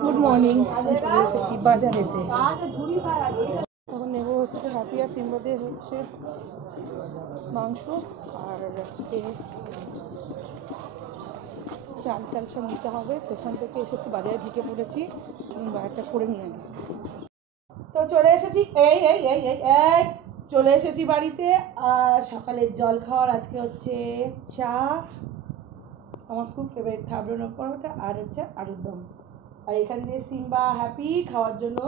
Good morning. চলে এসেছি বাজারেতে। এখন নেবো হচ্ছে হ্যাপি আর সিম্বাদের হচ্ছে মাংস, আর আজকে চাল টাল সব নিতে হবে। তো ওখান থেকে এসেছি, বাজারে ঢুকে পড়েছি, বাজারটা করে নিয়ে আনি। তো চলে এসেছি, এই এই এই এই এই চলে এসেছি বাড়িতে। আর সকালের জল খাওয়ার আজকে হচ্ছে চা, আমার খুব ফেভারিট থাবড়ানো পরোটা, আর হচ্ছে আলুর দম। আর এখান দিয়ে সিম্বা হ্যাপি খাওয়ার জন্য,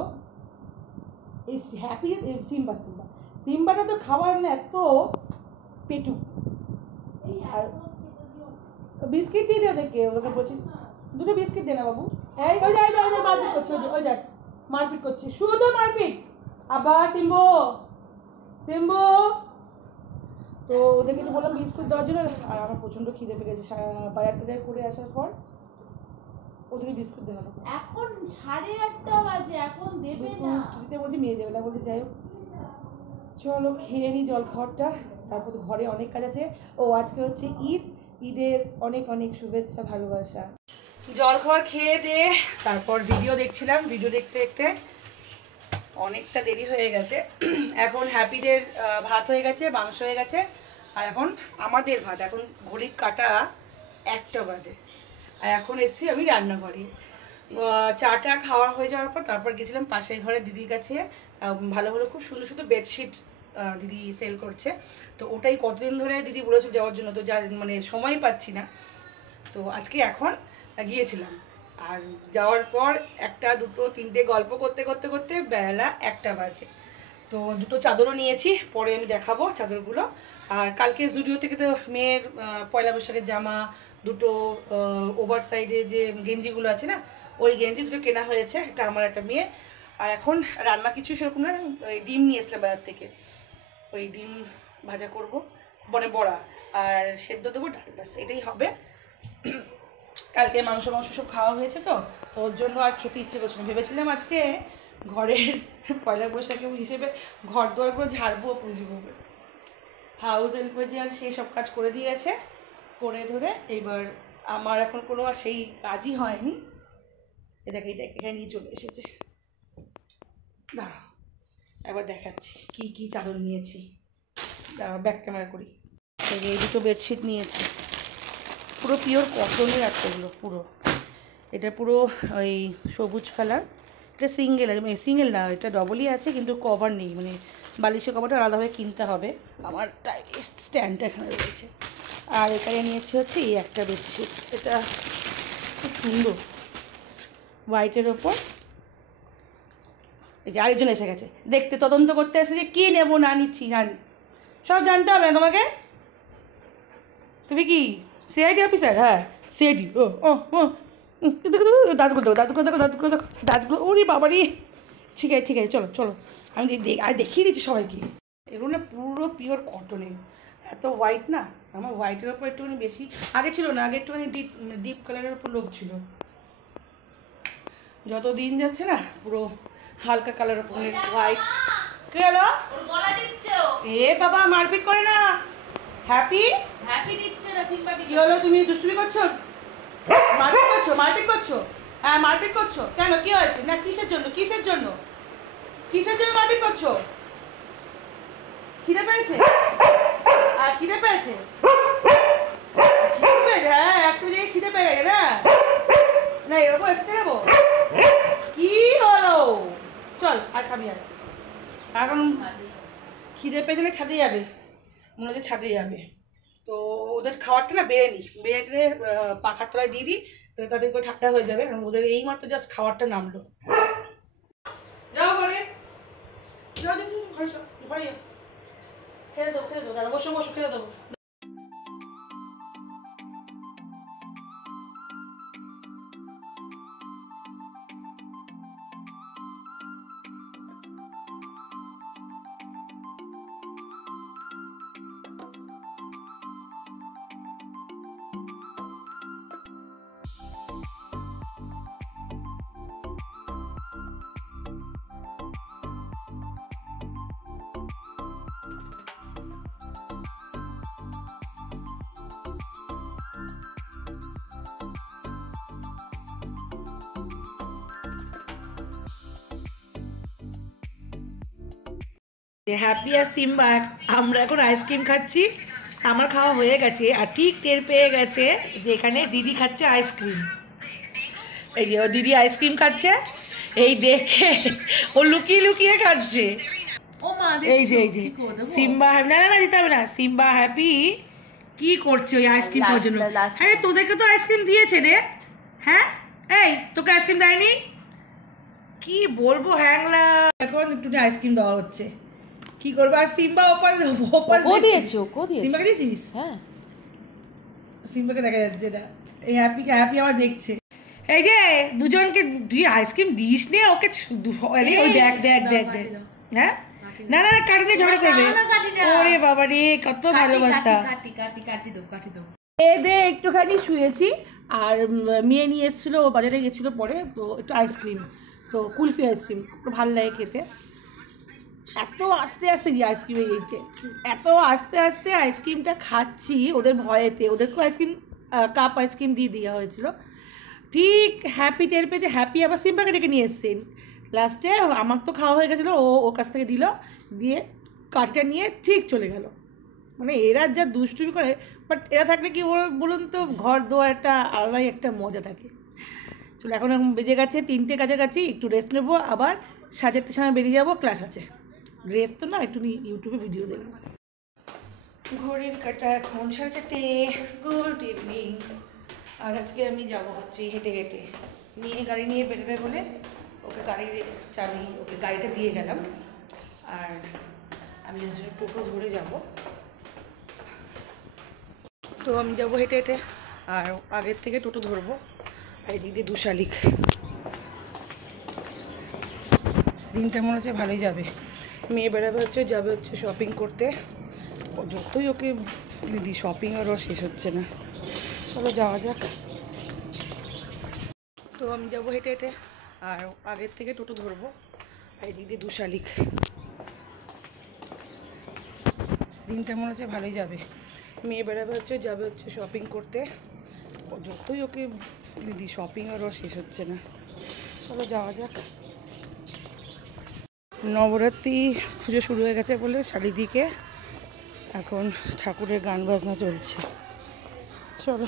এই হ্যাপি সিম্বা সিম্বা সিম্বাটা তো খাবার না এত পেটু। আর বিস্কিট দিয়ে দিও, ওদেরকে ওদেরকে বলছি দুটো বিস্কিট দে না বাবু। এই ওই যাই যাই মারপিট করছে, ওই যাই মারপিট করছে, শুধু মারপিট। আবার সিম্বু সিম্বু। তো ওদেরকে তো বললাম বিস্কুট দেওয়ার জন্য, আর আমার প্রচণ্ড খিদে পেয়ে গেছে বাজার টাজার করে আসার পর। ওদেরকে বিস্কুট দেবে না, এখন 8:30 বাজে, এখন দেবে না। বিস্কুট দিতে বলছি, মেয়ে দেবে না বলছে। যাই হোক চলো খেয়ে নিই জল খাওয়ারটা, তারপর ঘরে অনেক কাজ আছে। ও আজকে হচ্ছে ঈদ, ঈদের অনেক অনেক শুভেচ্ছা ভালোবাসা। জল খাওয়ার খেয়ে দিয়ে তারপর ভিডিও দেখছিলাম, ভিডিও দেখতে দেখতে অনেকটা দেরি হয়ে গেছে। এখন হ্যাপিদের ভাত হয়ে গেছে, মাংস হয়ে গেছে, আর এখন আমাদের ভাত। এখন ঘড়ির কাটা 1টা বাজে, আর এখন এসেছি আমি রান্নাঘরে। চাটা খাওয়া হয়ে যাওয়ার পর তারপর গেছিলাম পাশের ঘরে দিদির কাছে। ভালো ভালো খুব সুন্দর সুন্দর বেডশিট দিদি সেল করছে। তো ওটাই কতদিন ধরে দিদি বলেছিল যাওয়ার জন্য, তো যা মানে সময় পাচ্ছি না। তো আজকে এখন গিয়েছিলাম, আর যাওয়ার পর 1টা 2টো 3টে গল্প করতে করতে করতে বেলা 1টা বাজে। তো দুটো চাদরও নিয়েছি, পরে আমি দেখাবো চাদরগুলো। আর কালকে জুডিও থেকে তো মেয়ের পয়লা বৈশাখের জামা, দুটো ওভার সাইডে যে গেঞ্জিগুলো আছে না, ওই গেঞ্জি দুটো কেনা হয়েছে, একটা আমার একটা মেয়ে। আর এখন রান্না কিছু সেরকম না, ওই ডিম নিয়ে এসলাম বাজার থেকে, ওই ডিম ভাজা করব, মানে বড়া, আর সেদ্ধ দেবো, ডাল, ব্যাস এটাই হবে। কালকে মাংস সব খাওয়া হয়েছে, তো ওর জন্য আর খেতে ইচ্ছে করছে না। ভেবেছিলাম আজকে ঘরের পয়লা বৈশাখী হিসেবে ঘর দুয়ারগুলো ঝাড়বো, পুজবো, হাউস হেল্পার যে আছে সেই সব কাজ করে দিয়েছে, করে ধরে এবার আমার এখন কোনো আর সেই কাজই হয়নি। এটা এখানে নিয়ে চলে এসেছে, দাঁড়াও একবার দেখাচ্ছি কি কি চাদর নিয়েছি। দাঁড়াও ব্যাক ক্যামেরা করি। এই দুটো বেডশিট নিয়েছি, পুরো পিওর কটনের একটাগুলো, পুরো এটা পুরো ওই সবুজ কালার। এটা সিঙ্গেল আছে, মানে সিঙ্গেল না, এটা ডবলই আছে, কিন্তু কভার নেই, মানে বালিশের কভারটা আলাদাভাবে কিনতে হবে। আমার স্ট্যান্ডটা এখানে রয়েছে। আর এখানে নিয়েছি হচ্ছে এই একটা বেডশিট, এটা খুব সুন্দর, হোয়াইটের ওপর। এই যে আরেকজন এসে গেছে দেখতে, তদন্ত করতে এসে যে কী নেবো না নিচ্ছি, সব জানতে হবে না তোমাকে। তুমি কি সিআইডি অফিসার? হ্যাঁ সিআইডি। ও ও ও দাঁতগুলো দেখো, দাঁতগুলো দেখো, দাঁতগুলো দেখো, দাঁতগুলো, ওরে বাবারি। ঠিক আছে ঠিক আছে, চলো চলো, আমি দেখিয়ে দিচ্ছি সবাইকে। এগুলো না পুরো পিওর কটনের, এত হোয়াইট না, আমার হোয়াইটের ওপর একটুখানি বেশি, আগে ছিল না, আগে একটুখানি ডিপ কালারের ওপর লোক ছিল। যত দিন যাচ্ছে না পুরো হালকা কালারের ওপর হোয়াইট। কে হলো? এ বাবা মারপিট করে না। হ্যাপি কি হলো, তুমি দুষ্টুমি করছো, মারপিট করছো? হ্যাঁ মারপিট করছো কেন, কি হয়েছে? না কিসের জন্য মারপিট করছো? খিদে পেয়েছে? খিদে পেয়েছে? হ্যাঁ একটু জায়গায় খিদে পেয়ে গেছে না, না এরকম এসে নেবো। কি হলো, চল আর খাবি আর, এখন খিদে পেয়ে গেলে ছাদে যাবে, মনে হচ্ছে ছাদে যাবে। তো ওদের খাবারটা না বেড়ে পাখার তলায় দিয়ে দিই, তাহলে তাদেরকে ঠান্ডা হয়ে যাবে, কারণ ওদের এইমাত্র জাস্ট খাবারটা নামলো। যাও ঘরে, খেতে দেবো, দাঁড়া বসো খেতে দেবো। হ্যাপি আর সিম্বা আমরা এখন আইসক্রিম খাচ্ছি। আমার খাওয়া হয়ে গেছে আর ঠিক টের পেয়ে গেছে যে এখানে দিদি খাচ্ছে আইসক্রিম। এই যে ও দিদি আইসক্রিম খাচ্ছে, এই দেখে ও লুকিয়ে লুকিয়ে খাচ্ছে। এই যে সিম্বা, না না না দিতে হবে না। সিম্বা হ্যাপি কি করছে ওই আইসক্রিম খাওয়ার জন্য? হ্যাঁ তোদেরকে তো আইসক্রিম দিয়েছে রে। হ্যাঁ এই তোকে আইসক্রিম দেয়নি? কি বলবো হ্যাংলা। এখন একটু আইসক্রিম দেওয়া হচ্ছে, কি করবো। আর সিম্বা ওপাস সিম্বাকে দিয়েছিস? হ্যাঁ সিম্বাকে দেখা যাচ্ছে না, এই হ্যাপিকে, হ্যাপি আমার দেখছে। এই যে দুজনকে তুই আইসক্রিম দিস নে ওকে। ওই দেখ দেখ দেখ দেখ। হ্যাঁ না না না কাটি, ঝগড়া করবে। ওরে বাবা রে কত ভালোবাসা। দে একটুখানি শুয়েছি আর মেয়ে নিয়ে এসেছিলো, ও বাজারে গেছিলো পরে, তো একটু আইসক্রিম, তো কুলফি আইসক্রিম খুব ভালো লাগে খেতে। এত আস্তে আস্তে গিয়ে আইসক্রিমে গিয়েছে, এত আস্তে আস্তে আইসক্রিমটা খাচ্ছি ওদের ভয়েতে। ওদেরকেও আইসক্রিম কাপ আইসক্রিম দিয়ে দেওয়া হয়েছিল। ঠিক হ্যাপি টের পেয়েছে, হ্যাপি আবার সিম্বাকে ডেকে নিয়ে এসছেন। লাস্টে আমার তো খাওয়া হয়ে গেছিলো, ওর কাছ থেকে দিল, দিয়ে কাঠটা নিয়ে ঠিক চলে গেল। মানে এরা যা দুষ্টুমি করে, বাট এরা থাকলে কি বলুন তো, ঘর দোয়ার একটা আলাদাই একটা মজা থাকে। চলো এখন বেজে গেছে 3টে কাছাকাছি, একটু রেস্ট নেবো, আবার 4:30টার সময় বেরিয়ে যাবো, ক্লাস আছে। রেস্ট তো না, একটু ইউটিউবে ভিডিও দেখবো। ঘড়ির কাটা এখন 4:30। Good evening. আর আজকে আমি যাবো হচ্ছে হেঁটে হেঁটে। মেয়ে গাড়ি নিয়ে বেরোবে বলে ওকে গাড়ির চাবি, ওকে গাড়িটা দিয়ে গেলাম। আর আমি টোটো ধরে যাব। তো আমি যাবো হেঁটে হেঁটে, আর আগের থেকে টোটো ধরবো। আর এদিক দিয়ে 2 শালিক। দিনটা মনে হচ্ছে ভালোই যাবে। মেয়ে বেড়াবে হচ্ছে, যাবে হচ্ছে শপিং করতে। যতই ওকে দিদি শপিং আরও শেষ হচ্ছে না। চলো যাওয়া যাক। তো আমি যাবো হেঁটে হেঁটে, আর আগের থেকে টোটো ধরবো। আর এদিক দিয়ে 2 শালিক। দিনটা মনে হচ্ছে ভালোই যাবে। মেয়ে বেড়াবে হচ্ছে, যাবে হচ্ছে শপিং করতে। যতই ওকে দিদি শপিং আরও শেষ হচ্ছে না। চলো যাওয়া যাক। নবরাত্রি পুজো শুরু হয়ে গেছে বলে চারিদিকে এখন ঠাকুরের গান বাজনা চলছে। চলো।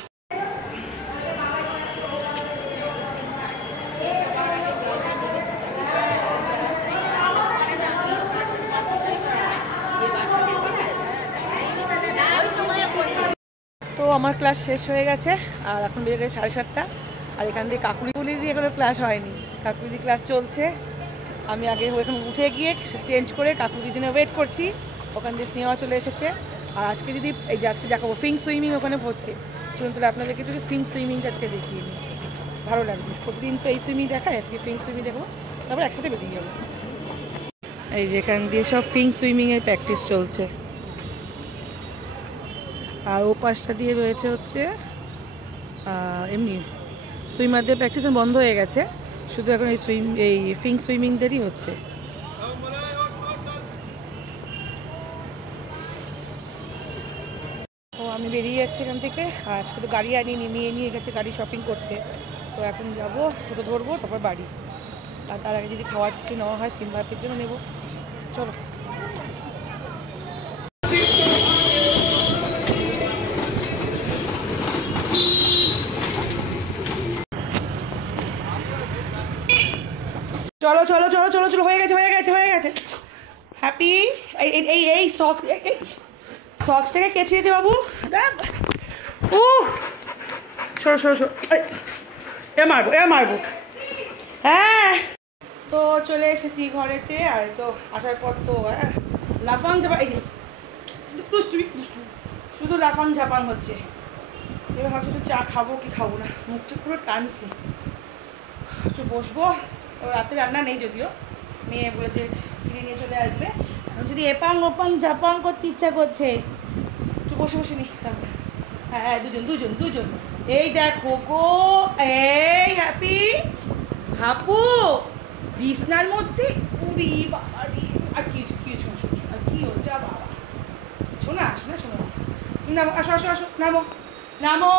তো আমার ক্লাস শেষ হয়ে গেছে আর এখন বেজে গেছে 7:30। আর এখান দিয়ে কাকুরি দিয়ে এখনো ক্লাস হয়নি, কাকুরি ক্লাস চলছে। আমি আগে ওখানে উঠে গিয়ে চেঞ্জ করে কাকুরির জন্য ওয়েট করছি। ওখান দিয়ে সিনেমা চলে এসেছে। আর আজকে যদি এই যে আজকে দেখাবো ফিঙ্ক সুইমিং ওখানে হচ্ছে। চলুন তাহলে আপনাদেরকে যদি ফিঙ্ক সুইমিংটা আজকে দেখিয়ে নিই, ভালো লাগবে। প্রতিদিন তো এই সুইমিং দেখায়, আজকে ফিঙ্ক সুইমিং দেখবো, তারপর একসাথে বেরিয়ে যাবো। এই যে এখান দিয়ে সব ফিঙ্ক সুইমিংয়ের প্র্যাকটিস চলছে। আর ও পাশটা দিয়ে রয়েছে হচ্ছে এমনি সুইমারদের প্র্যাকটিস বন্ধ হয়ে গেছে, শুধু এখন এই ফিঙ্ক সুইমিংদেরই হচ্ছে। ও আমি বেরিয়ে যাচ্ছি এখান থেকে। আর আজকে তো গাড়ি আনিনি, নিয়ে গেছে গাড়ি শপিং করতে। তো এখন যাবো, টোটো ধরবো, তারপর বাড়ি। আর তার আগে যদি খাওয়ার কিছু নেওয়া হয় সিম্বাকের জন্য নেবো। চলো। চলো চলো চলো চলো চলো, হয়ে গেছে হয়ে গেছে হয়ে গেছে। হ্যাপি এই সক্সটাকে কেচিয়েছে বাবু। ও সরো সরো সরো, এ মারবো। হ্যাঁ তো চলে এসেছি ঘরেতে। আর তো আসার পর তো লাফাং ঝাপাং, এই যে দুষ্টুমি শুধু লাফাং ঝাপাং হচ্ছে। এবার ভাবছি একটু চা খাবো কি খাবো না, মুখটা পুরো টানছে। একটু বসবো। রাতে রান্না নেই যদিও, মেয়ে বলেছে কিনে নিয়ে চলে আসবে। যদি এপাং ওপাং ঝাপাং করতে ইচ্ছা করছে, একটু বসে নি। হ্যাঁ দুজন। এই দেখো গো, এই হ্যাপি হাপু বিছনার মধ্যে। উড়ি বাবা রে, আর কি শোনো আর কি হচ্ছে বাবা। শোনা তুমি নামো, আসো নামো।